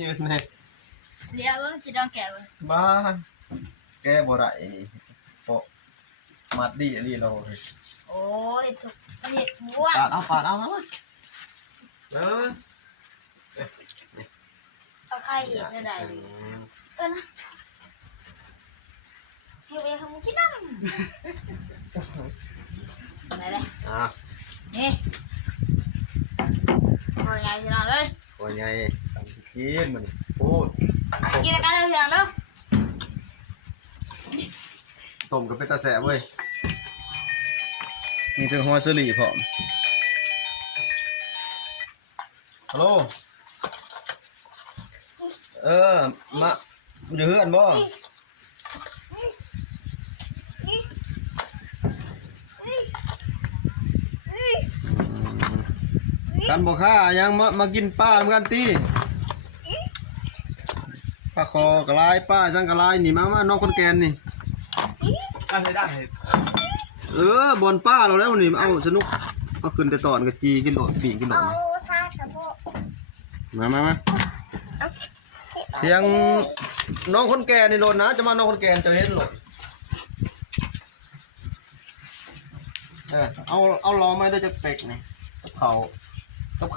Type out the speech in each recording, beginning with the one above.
ยืนเลย เลี้ยวเบิ้งสิดองแก่เบิ้ง บ้าแกบ่ได้โปะมัดดีอันนี้เราเลย โอ้ยถูกอันนี้บัว ปาดเอามาเอาไข่เห็ดได้เออนะเฮ้ยทำกินน้ำไหนเลยนี่พอใหญ่สิเราเลย โอ้ยไงกินมันพูด กินกันเลยสิเราเด้อ ต้มกับเป็ดตาแสบเว้ยมีถึงหัวเสลีพร้อมฮัลโหลมาอยู่เฮือนบ่กันบ่ค่ายังมากินปลาทำกันตีปลาคอกระไรปลาช่างกระไรนี่มาน้องคนแกนนี่ได้บอลป้าเราแล้วนี่เอาสนุกเอาขึ้นแต่ตอนกะจีกินโหลดปีกินโหลดมาเทียงน้องคนแก่นี่โหลดนะจะมาน้องคนแก่จะเห็นโหลดเอาล้อไม้ด้วยจะเป็กนี่กับเ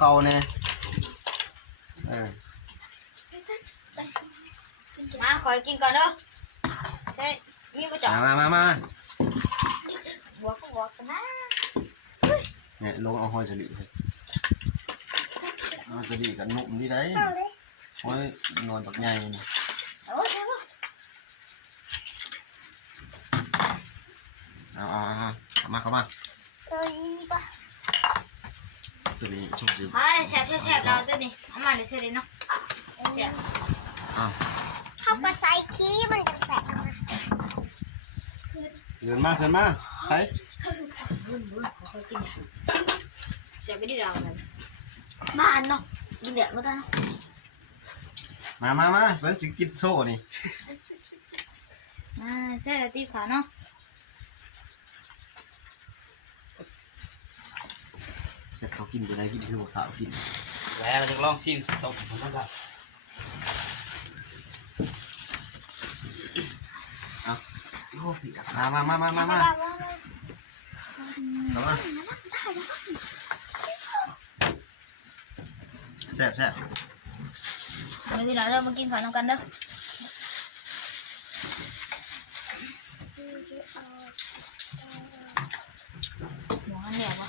ขาเนี่ยมาขอกินก่อนเด้อใช่มีกระจกมาบวกกันนะเนี่ยลงเอาหอยเฉลี่ยเอาเฉลี่ยกันนุ่มนี่ได้หอยนอนตักใหญ่เอามาเข้ามาตัวนี้ชุบซิแซ่บเราตัวนี้เอามาเลยเสร็จเนาะแซ่บเข้าไปใส่ขี้มันจะแตกเดินมาใช้จะไม่ได้เราเลยบ้านเนาะกินเดือดมาตั้งมาเพิ่นสิกินโซ่นี่ใช่ตีขาเนาะจะเขากินไปได้กินที่หัวขาวกินแล้วเราจะลองชิมตกผมนะครับโอ้ยมาแซ่บวันนี้เราเริ่มมากินข้าวน้ำกันเด้อหัวเหนียววะ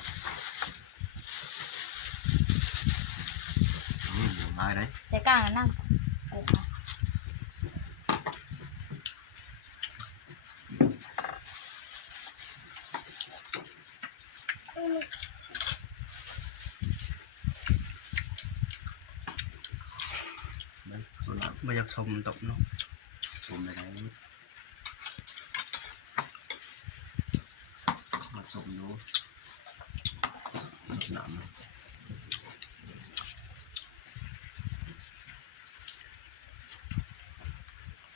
นี่เดี๋ยวมาได้ใส่ก้างกันนั่งไม่อยากชมตกเนาะชมเลยนะมาชมดูหนำ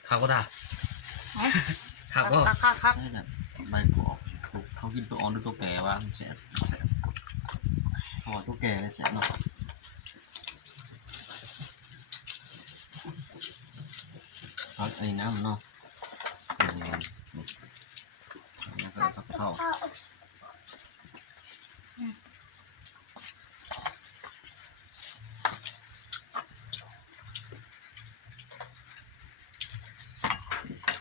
ข้าวก็ได้ข้าวก็ใช่แบบใบกอกเขากินตัวอ่อนด้วยตัวแก่ว่าแซ่บพอตัวแก่เลยแซ่บเนาะไอ้น้ำเนาะแล้วก็เข้า